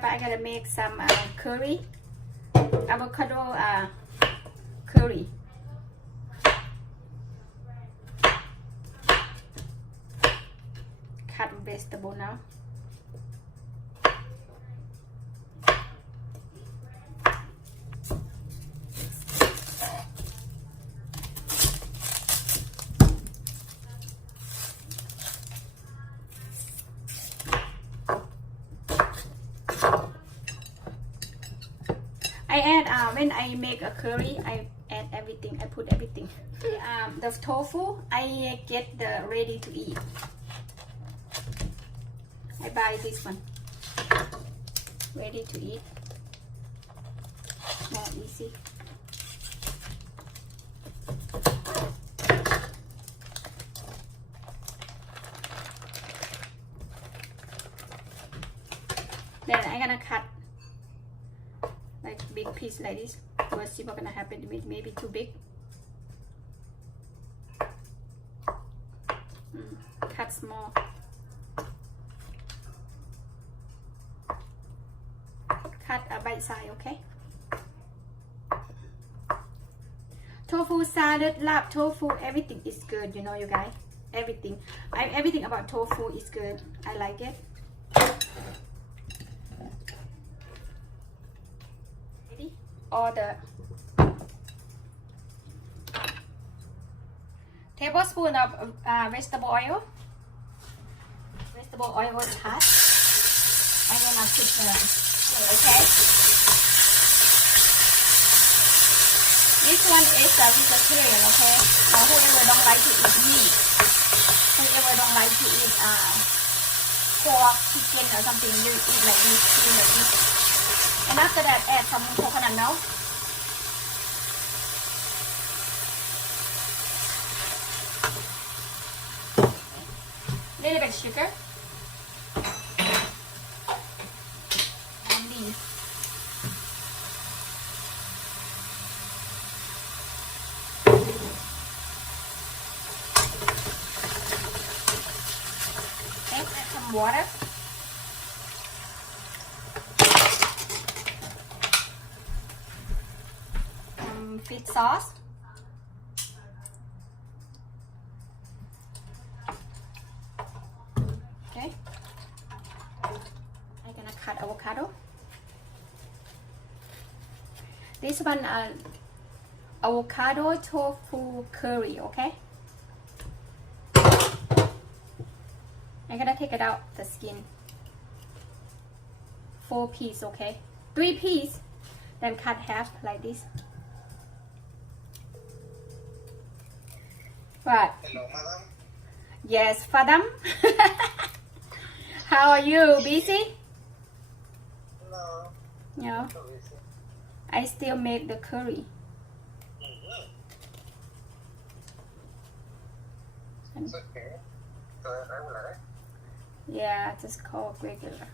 but I gotta make some curry, avocado curry. Cut vegetable now. I add when I make a curry, I add everything. I put everything. The tofu, I get the ready to eat. I buy this one. Ready to eat. Not easy. Then I'm gonna cut like big piece like this. We'll see what's gonna happen to it. Maybe too big. Cut small. Cut a bite size, okay? Tofu salad, lab tofu, everything is good, you know, you guys. Everything. Everything about tofu is good. I like it. All the tablespoon of vegetable oil. Vegetable oil is hot. I'm gonna put the okay. This one is vegetarian, okay. Whoever don't like to eat meat, whoever don't like to eat pork, chicken, or something, you eat like this, And after that, add some coconut milk. Little bit sugar. And this. Okay, add some water. Fish sauce. Okay. I'm gonna cut avocado. This one avocado tofu curry, okay? I'm gonna take it out the skin. 4 pieces, okay? 3 pieces, then cut half like this. What? Hello, madam. Yes, Fadam. How are you? Busy? No. No. So busy. I still make the curry. It's okay. So regular, eh? Yeah, just call regular.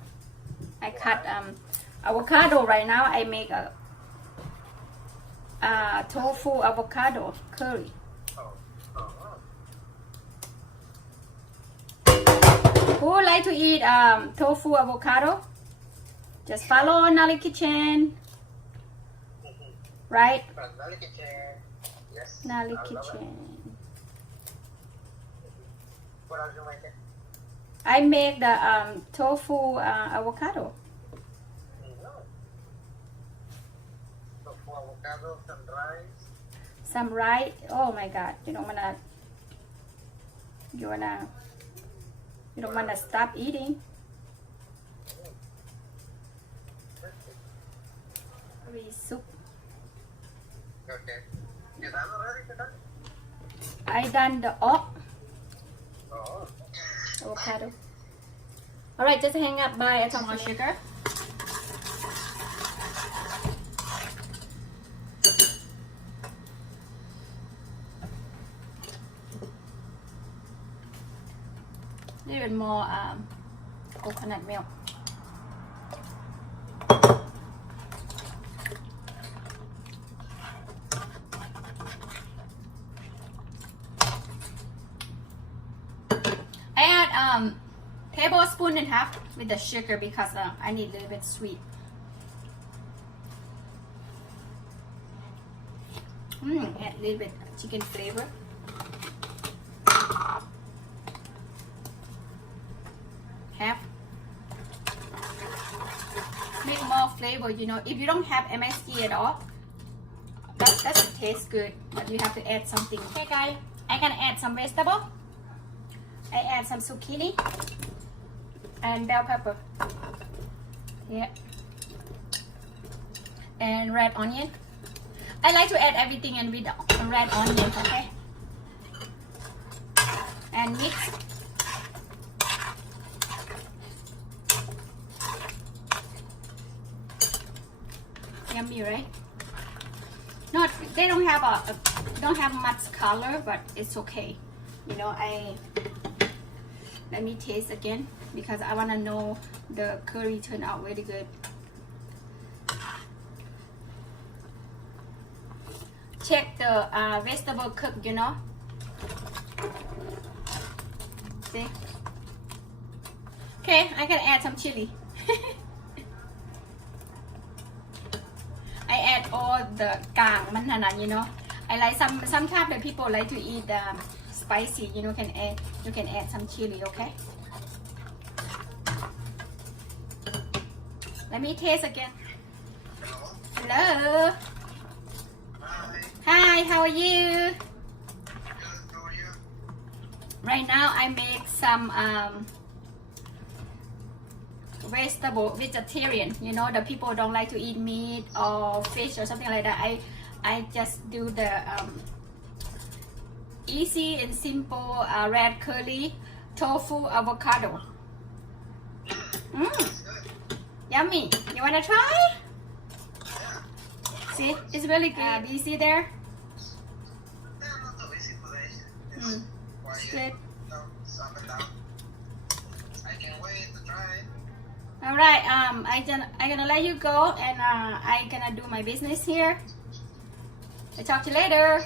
I cut avocado right now. I make a tofu avocado curry. Who would like to eat tofu avocado? Just follow Naly Kitchen. Right? Naly Kitchen. Yes. Naly Kitchen. What else you make it? I make the tofu avocado. Tofu avocado, some rice. Some rice. Oh my God! You don't wanna stop eating. Curry soup. Okay. You done already? I done the avocado. All right, just hang up by a ton of sugar. Even more coconut milk. I add tablespoon and a half with the sugar because I need a little bit sweet. Add a little bit chicken flavor. Half. Make more flavor, you know. If you don't have MSG at all, that doesn't taste good, but you have to add something. Okay guys, I'm gonna add some vegetable. I add some zucchini and bell pepper. Yeah. And red onion. I like to add everything in with red onion, okay? And mix. Yummy, right? Not, they don't have much color, but it's okay. You know, let me taste again because I wanna know the curry turned out really good. Check the vegetable cook, you know. See? Okay, I gotta add some chili. I add all the gang manana, you know. I like sometimes the people like to eat spicy, you know. You can add some chili, okay? Let me taste again. Hello. Hi, how are you? Right now I make some vegetarian. You know, the people don't like to eat meat or fish or something like that. I just do the easy and simple red curry tofu avocado. Yummy. You wanna try? See, it's really good. Do you see there? It's good. All right. I'm gonna let you go, and I'm gonna do my business here. I'll talk to you later.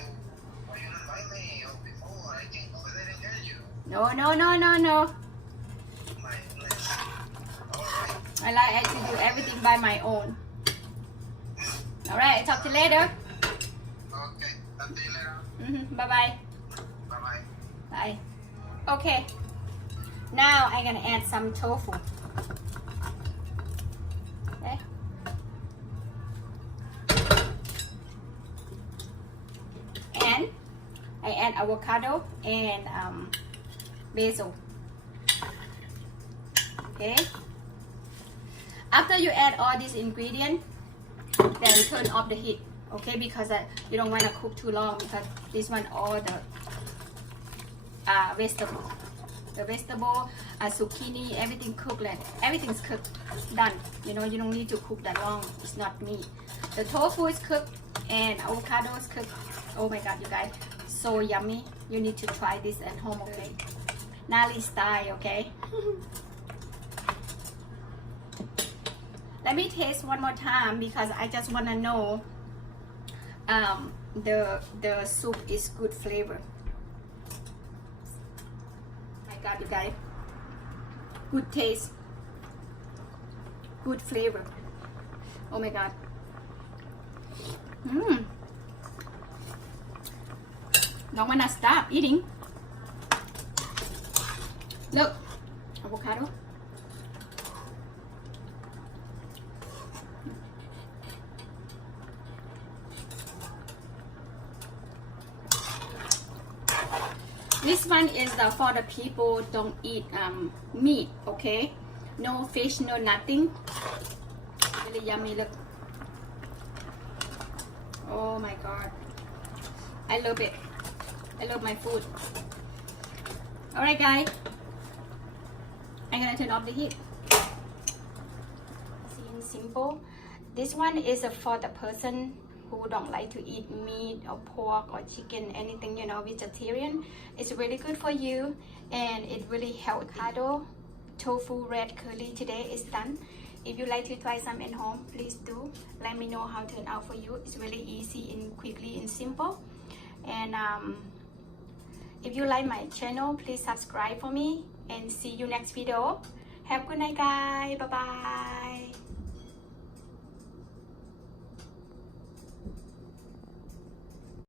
No. I like to do everything by my own. All right, I'll talk to you later. Okay, talk to you later. Bye-bye. Bye-bye. Bye. Okay. Now I'm gonna add some tofu. Okay. And I add avocado and basil. Okay. After you add all these ingredients, then turn off the heat, okay? Because you don't want to cook too long, because this one all the vegetable, zucchini, everything cooked, like everything's cooked, done. You know, you don't need to cook that long. It's not meat. The tofu is cooked and avocado is cooked. Oh my God, you guys, so yummy. You need to try this at home, okay? Naly style, okay? Let me taste one more time because I just want to know the soup is good flavor. My God, you guys, good taste, good flavor. Oh my God. Don't wanna stop eating. Look, avocado. This one is for the people don't eat meat, okay? No fish, no nothing. Really yummy, look. Oh my God. I love it. I love my food. Alright guys. I'm gonna turn off the heat. Simple. This one is for the person who don't like to eat meat or pork or chicken, anything, you know, vegetarian. It's really good for you, and it really helps. Avocado tofu red curry today is done. If you like to try some at home, please do let me know how it turned out for you. It's really easy and quickly and simple. And if you like my channel, please subscribe for me and see you next video. Have a good night guys. Bye bye.